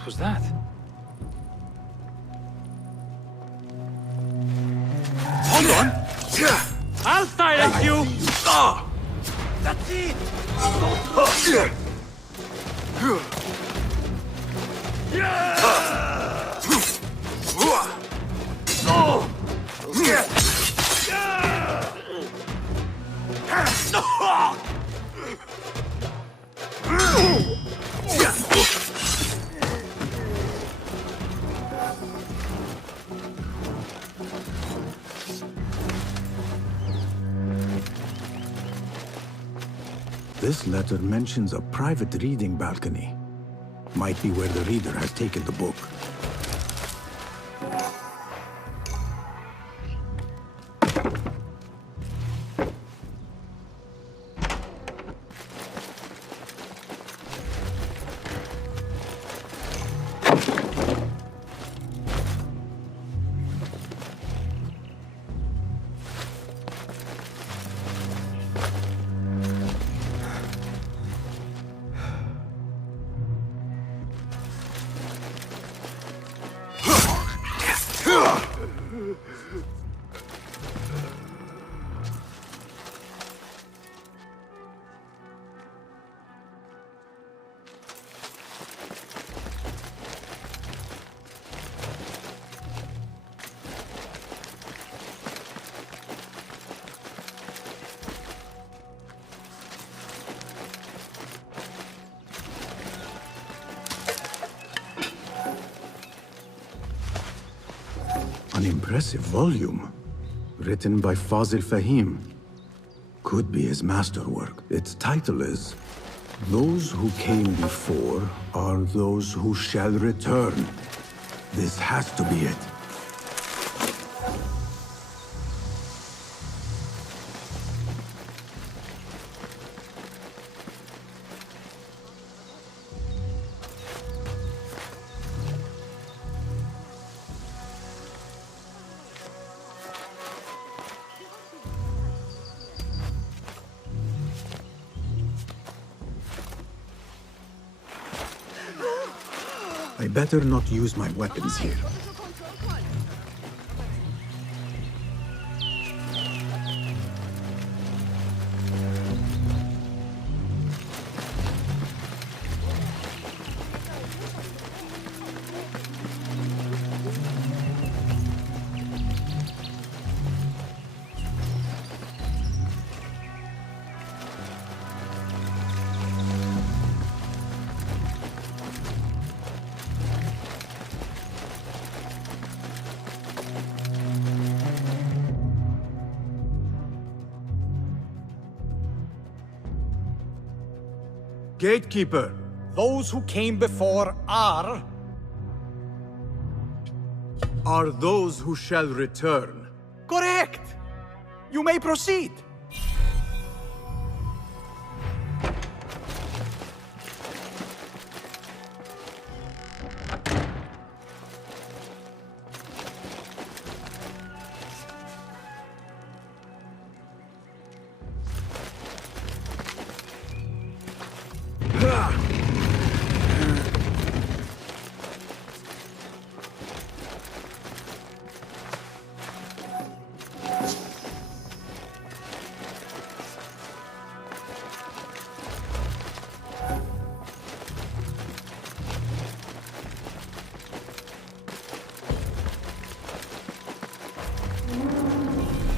What was that? Hold on! I'll silence you! That's it! This letter mentions a private reading balcony. Might be where the reader has taken the book. An impressive volume, written by Fazil Fahim. Could be his masterwork. Its title is, "Those who came before are those who shall return." This has to be it. I better not use my weapons here. Gatekeeper, Those who came before are those who shall return. correct. You may proceed.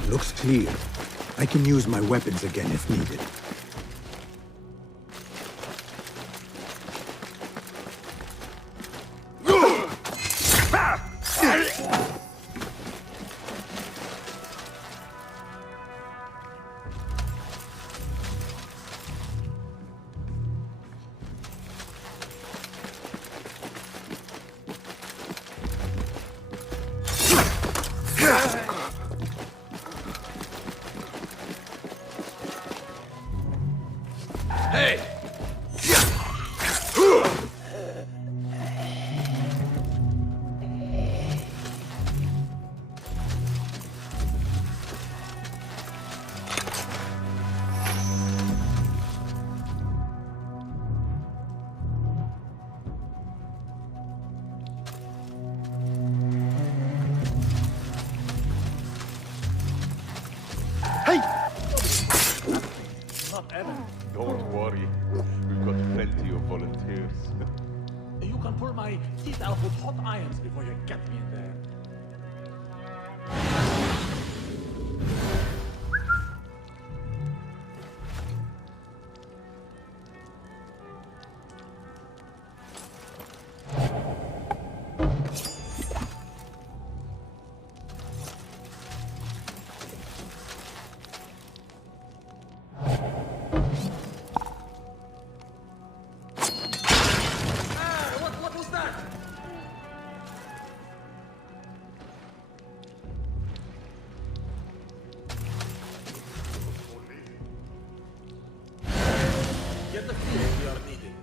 Looks clear. I can use my weapons again if needed. not Evan. Don't worry. We've got plenty of volunteers. You can pull my teeth out with hot irons before you get me in there. What was that? Get the fuel we are needing.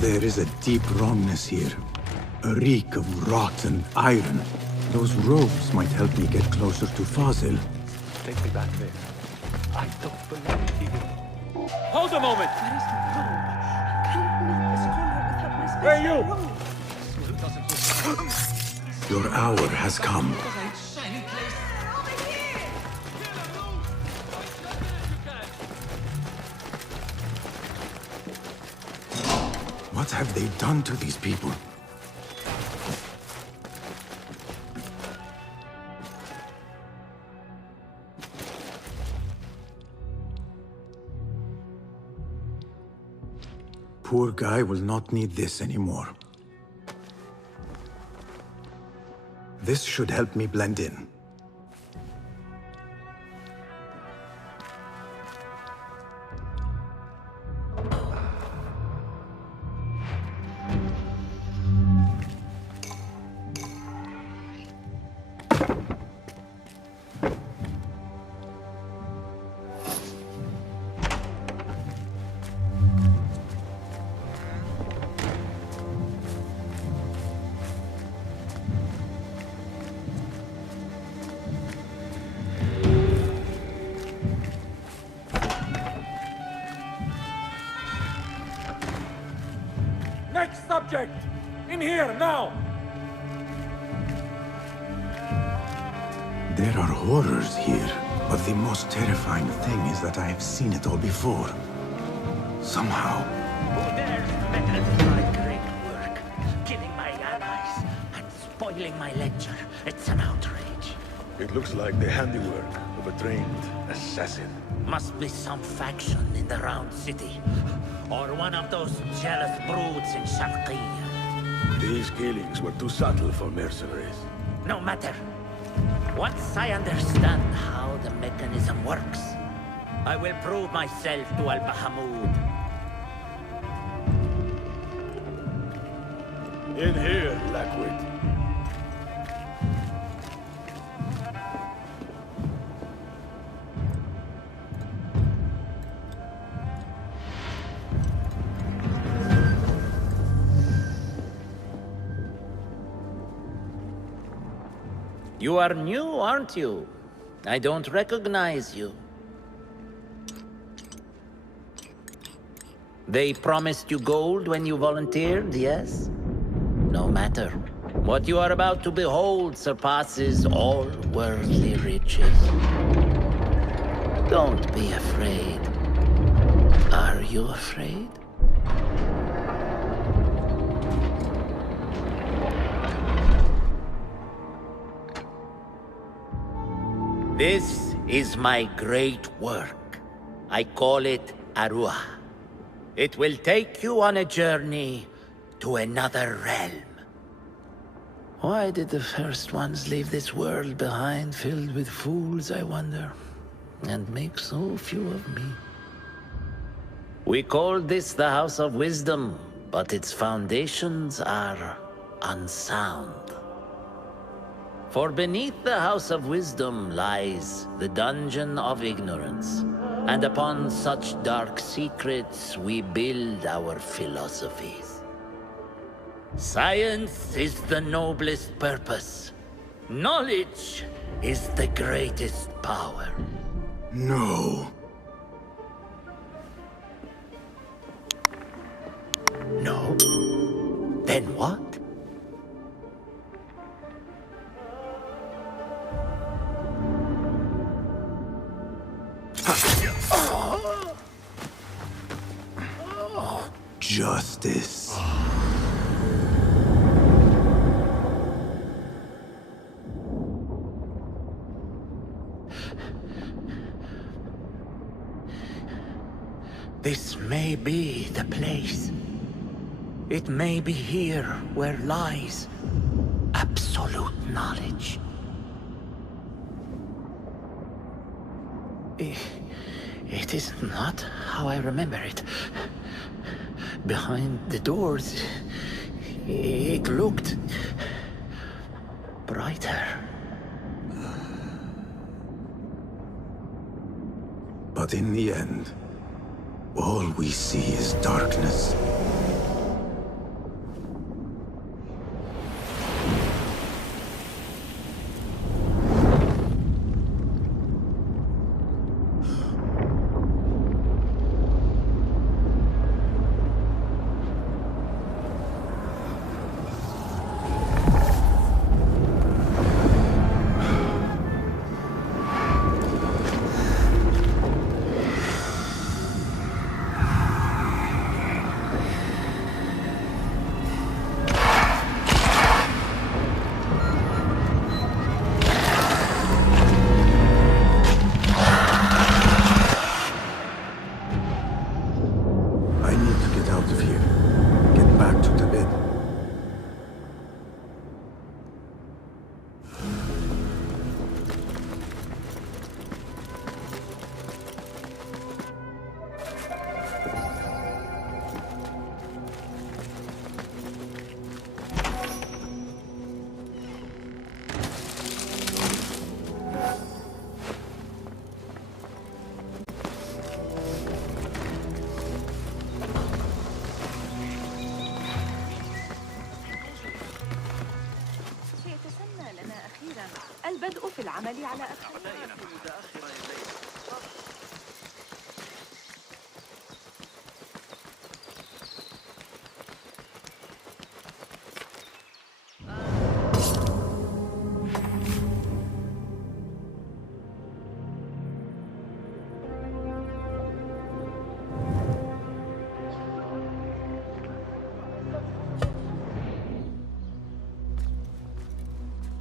There is a deep wrongness here. A reek of rotten iron. Those robes might help me get closer to Fazil. Take me back there. I don't believe you. Hold a moment! Where is my robe? I cannot leave this corner without my special Hey, you! robe. Your hour has come. What have they done to these people? Poor guy will not need this anymore. This should help me blend in. Next subject! In here, now! There are horrors here, but the most terrifying thing is that I have seen it all before. Somehow. There's metal for my great work, killing my allies and spoiling my lecture. It's an outrage. It looks like the handiwork of a trained assassin. Must be some faction in the Round City, or one of those jealous broods in Sharqiyya. These killings were too subtle for mercenaries. No matter. Once I understand how the mechanism works, I will prove myself to Al-Bahamud. In here, Lackwit. You are new, aren't you? I don't recognize you. They promised you gold when you volunteered, yes? No matter. What you are about to behold surpasses all worldly riches. Don't be afraid. Are you afraid? This is my great work. I call it Arua. It will take you on a journey to another realm. Why did the first ones leave this world behind filled with fools, I wonder? And make so few of me. We call this the House of Wisdom, but its foundations are unsound. For beneath the House of Wisdom lies the Dungeon of Ignorance, and upon such dark secrets we build our philosophies. Science is the noblest purpose. Knowledge is the greatest power. No. No? Then what? Justice. This may be the place. It may be here where lies absolute knowledge. It is not how I remember it. Behind the doors, it looked brighter. But in the end, all we see is darkness. البدء في العمل على أكثر.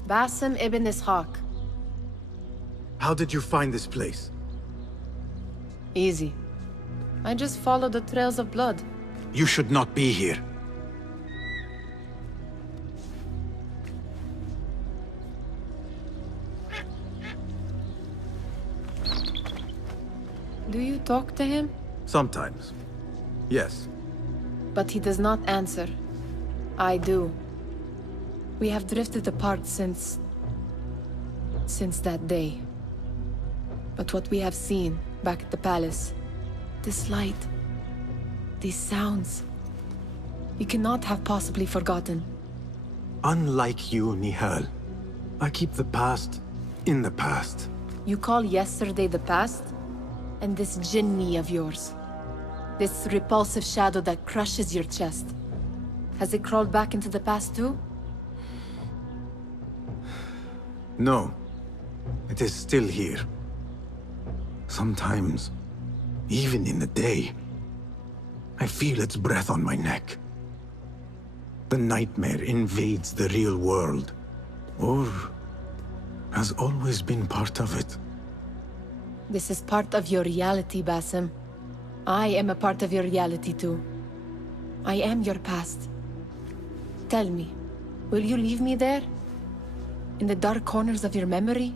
Basim ibn Ishaq. How did you find this place? Easy. I just followed the trails of blood. You should not be here. Do you talk to him? Sometimes. Yes. But he does not answer. I do. We have drifted apart since that day. But what we have seen back at the palace, this light, these sounds, you cannot have possibly forgotten. Unlike you, Nihal, I keep the past in the past. You call yesterday the past? And this jinni of yours, this repulsive shadow that crushes your chest, has it crawled back into the past too? No. It is still here. Sometimes, even in the day, I feel its breath on my neck. The nightmare invades the real world, or has always been part of it. This is part of your reality, Basim. I am a part of your reality too. I am your past. Tell me, will you leave me there? In the dark corners of your memory?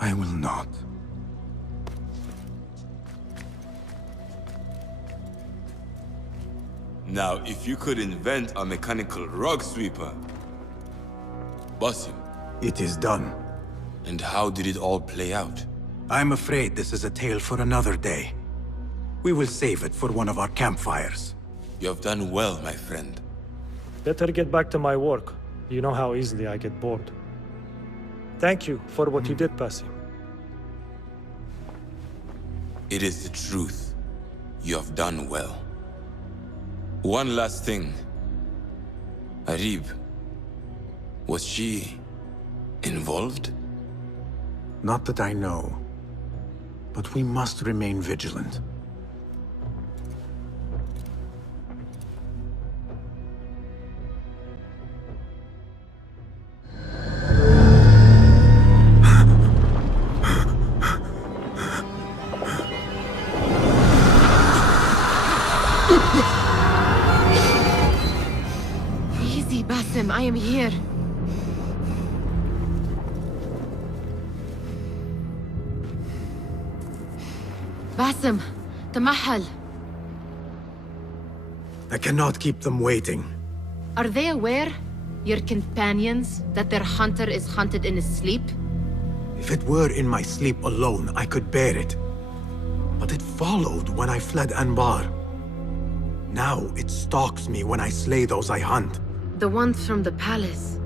I will not. Now, if you could invent a mechanical rug sweeper, Basim, It is done. and how did it all play out? I'm afraid this is a tale for another day. We will save it for one of our campfires. You have done well, my friend. Better get back to my work. You know how easily I get bored. Thank you for what you did, Basim. It is the truth. You have done well. One last thing. Arib, was she involved? Not that I know. But we must remain vigilant. Easy, Basim, I am here. Basim, Tamahal. I cannot keep them waiting. Are they aware, your companions, that their hunter is hunted in his sleep? If it were in my sleep alone, I could bear it. But it followed when I fled Anbar. Now it stalks me when I slay those I hunt. The ones from the palace,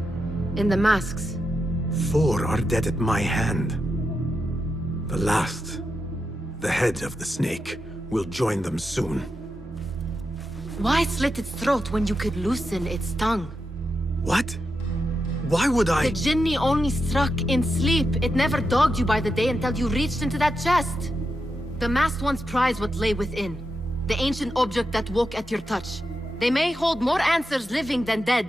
in the masks. 4 are dead at my hand. The last, the head of the snake, will join them soon. Why slit its throat when you could loosen its tongue? What? Why would I? The Jinni only struck in sleep. It never dogged you by the day until you reached into that chest. The masked ones prize what lay within. The ancient object that woke at your touch. They may hold more answers living than dead.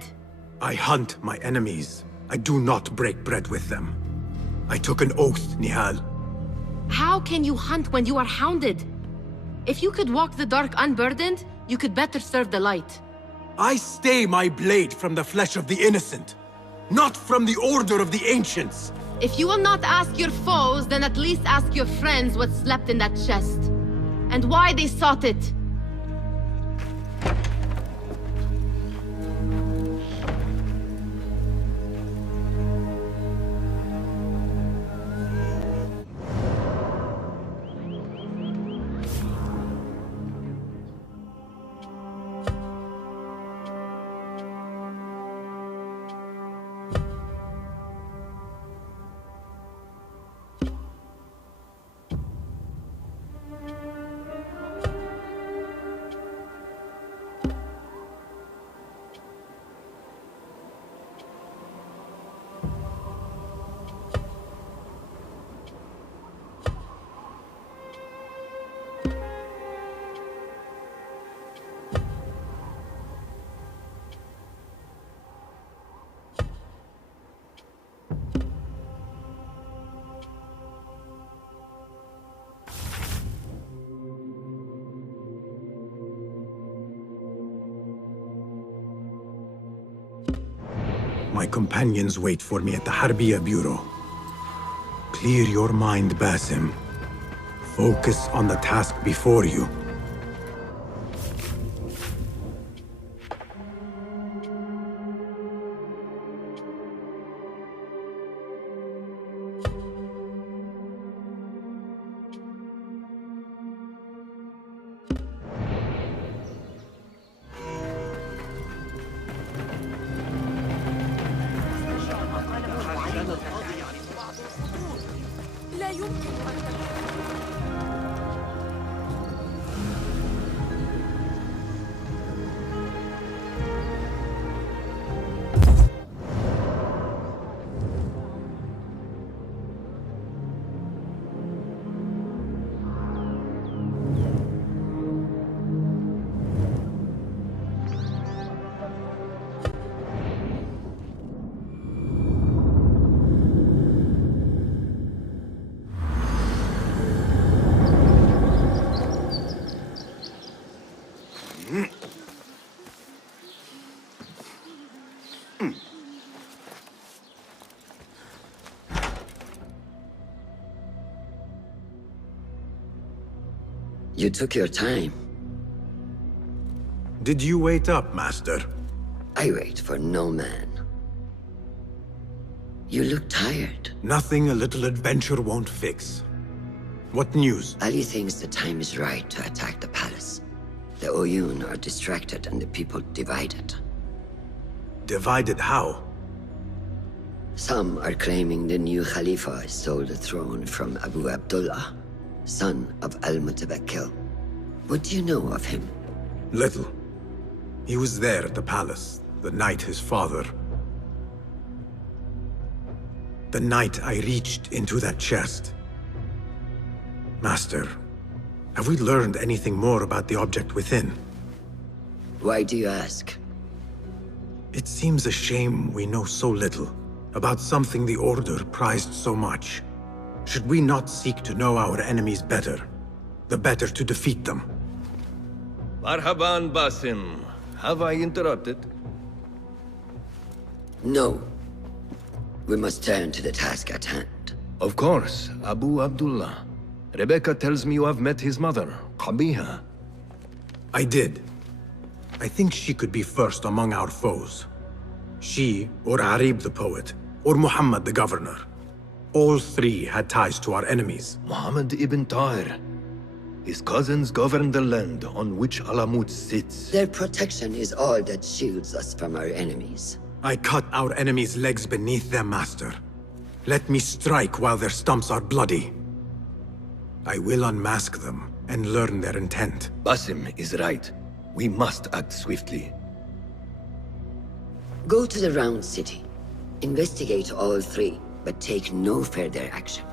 I hunt my enemies. I do not break bread with them. I took an oath, Nihal. How can you hunt when you are hounded? If you could walk the dark unburdened, you could better serve the light. I stay my blade from the flesh of the innocent, not from the order of the ancients. If you will not ask your foes, then at least ask your friends what slept in that chest. And why they sought it. My companions wait for me at the Harbiya Bureau. Clear your mind, Basim. Focus on the task before you. لا يمكن أن You took your time. Did you wait up, Master? I wait for no man. You look tired. Nothing a little adventure won't fix. What news? Ali thinks the time is right to attack the palace. The Oyun are distracted and the people divided. Divided how? Some are claiming the new Khalifa stole the throne from Abu Abdullah, son of Al-Mutawakkil. What do you know of him? Little. He was there at the palace, the night his father... The night I reached into that chest. Master, have we learned anything more about the object within? Why do you ask? It seems a shame we know so little about something the Order prized so much. Should we not seek to know our enemies better, the better to defeat them? Marhaban, Basim. Have I interrupted? No. We must turn to the task at hand. Of course, Abu Abdullah. Rebecca tells me you have met his mother, Qabiha. I did. I think she could be first among our foes. She, or Arib the poet, or Muhammad the governor. All three had ties to our enemies. Muhammad ibn Tahir. His cousins govern the land on which Alamut sits. Their protection is all that shields us from our enemies. I cut our enemies' legs beneath them, Master. Let me strike while their stumps are bloody. I will unmask them and learn their intent. Basim is right. We must act swiftly. Go to the Round City. Investigate all three, but take no further action.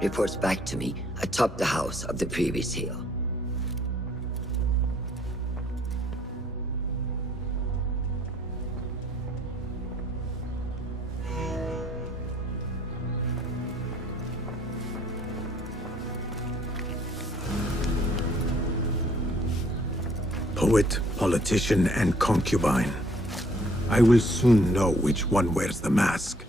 Reports back to me atop the house of the previous hill. Poet, politician, and concubine. I will soon know which one wears the mask.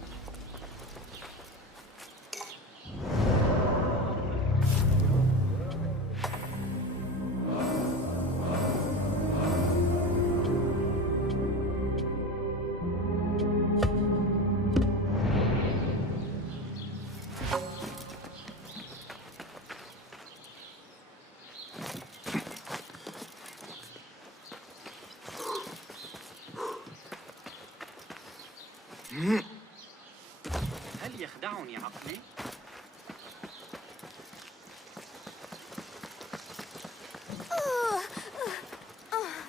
هل يخدعني عقلي؟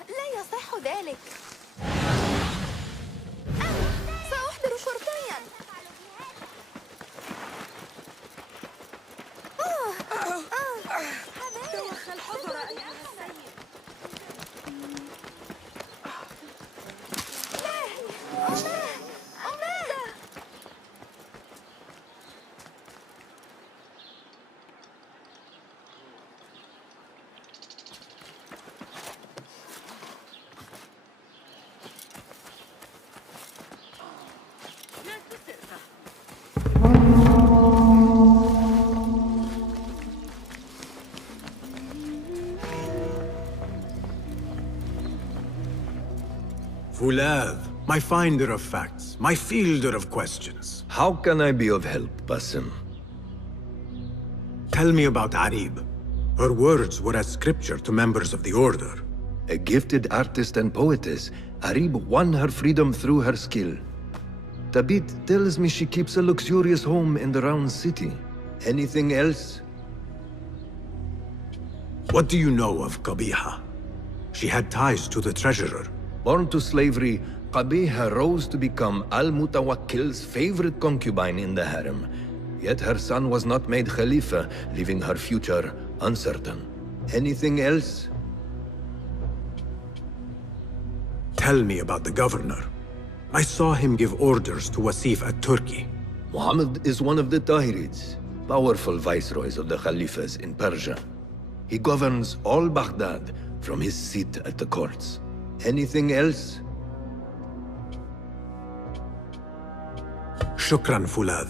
لا يصح ذلك. سأحضر شرطيا. دوخ الحضر أيها السيد. Fulav, my finder of facts, my fielder of questions. How can I be of help, Basim? Tell me about Arib. Her words were as scripture to members of the Order. A gifted artist and poetess, Arib won her freedom through her skill. Tabit tells me she keeps a luxurious home in the Round City. Anything else? What do you know of Qabiha? She had ties to the treasurer. Born to slavery, Qabiha rose to become Al-Mutawakkil's favorite concubine in the harem. Yet her son was not made Khalifa, leaving her future uncertain. Anything else? Tell me about the governor. I saw him give orders to Wasif at Turkey. Muhammad is one of the Tahirids, powerful viceroys of the Khalifas in Persia. He governs all Baghdad from his seat at the courts. Anything else? شكرا فولاذ.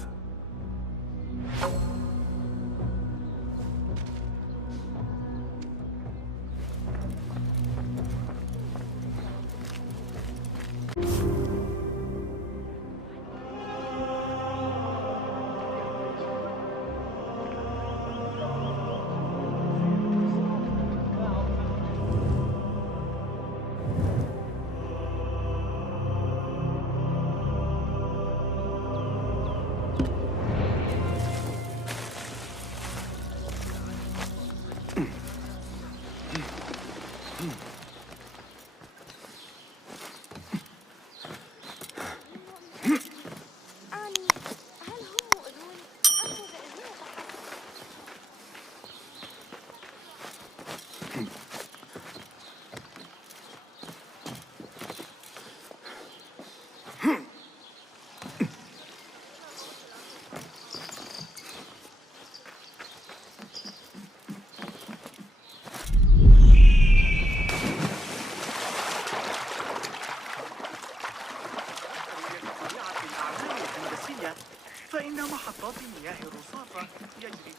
فإن محطات مياه الرصافة يجري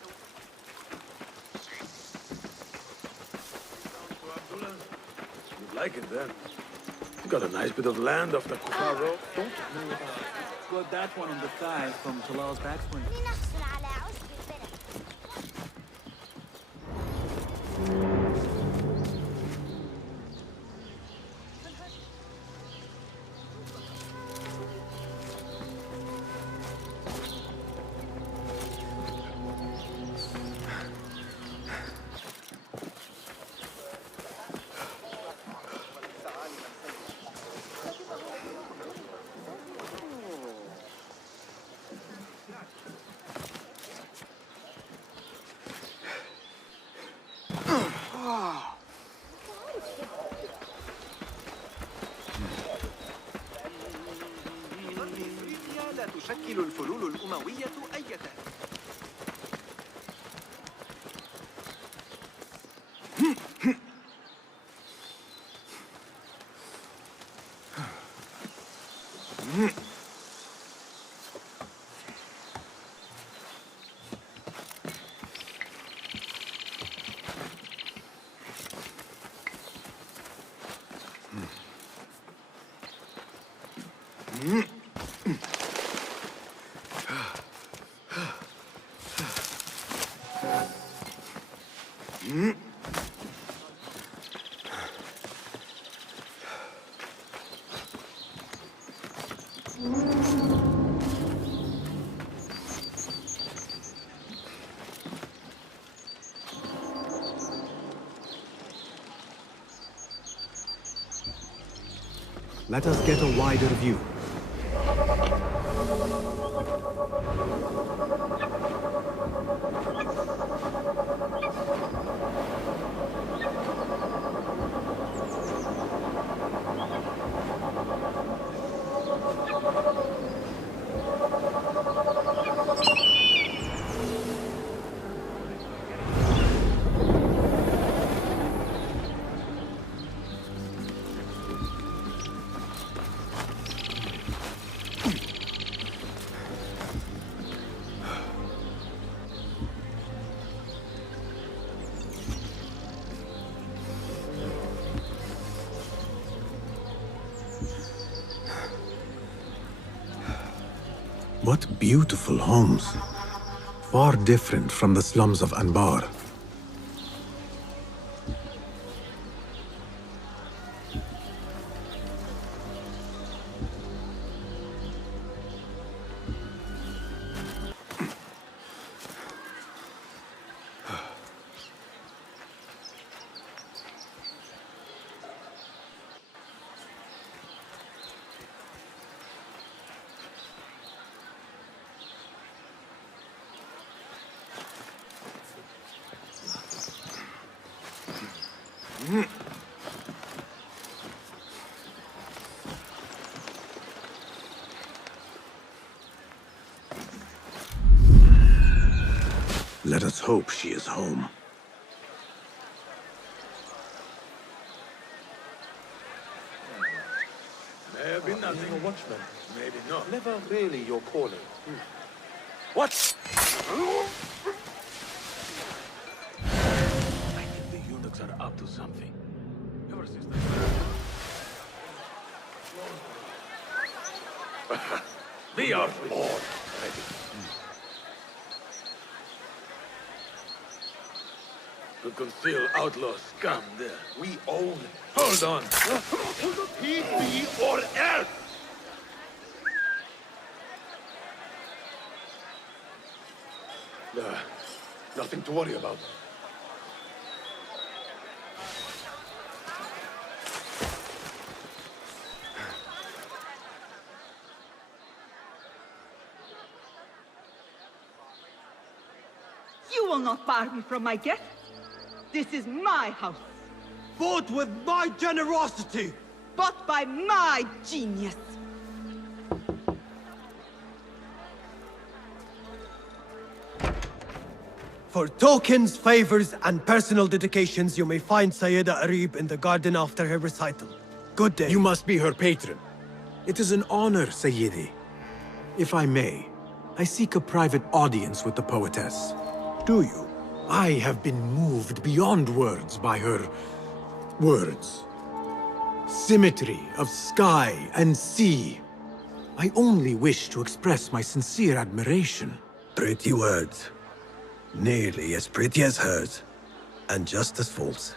You'd like it then. You got a nice bit of land off the Kufar Road. Got that one on the thigh from Talal's backswing. لا تشكل الفلول الأموية أي Let us get a wider view. What beautiful homes. Far different from the slums of Anbar. Let us hope she is home. Never Maybe nothing. Being a watchman. Maybe not. Never really your calling. What? I think the eunuchs are up to something. Ever since they are bored. To conceal outlaw scum there. We own. Hold on. Heed me or else! Nothing to worry about. You will not bar me from my gift. This is my house. Bought with my generosity! Bought by my genius. For tokens, favors, and personal dedications, you may find Sayyida Arib in the garden after her recital. Good day. You must be her patron. It is an honor, Sayyidi. If I may, I seek a private audience with the poetess. Do you? I have been moved beyond words by her words. Symmetry of sky and sea. I only wish to express my sincere admiration. Pretty words. Nearly as pretty as hers, and just as false.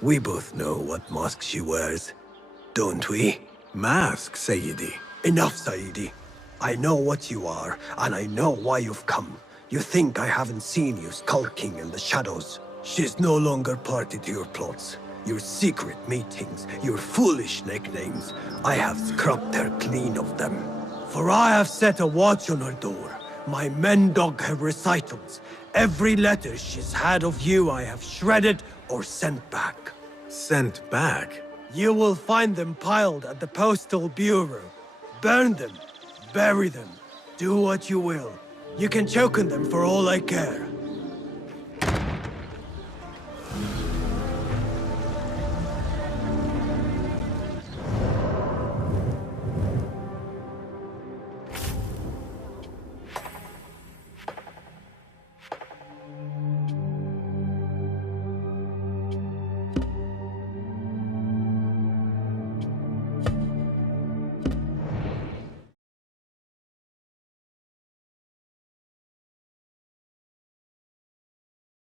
We both know what mask she wears, don't we? Mask, Sayyidi. Enough, Sayyidi. I know what you are, and I know why you've come. You think I haven't seen you skulking in the shadows. She's no longer party to your plots, your secret meetings, your foolish nicknames. I have scrubbed her clean of them. For I have set a watch on her door. My men dog her recitals. Every letter she's had of you I have shredded or sent back. Sent back? You will find them piled at the Postal Bureau. Burn them, bury them, do what you will. You can choke on them for all I care.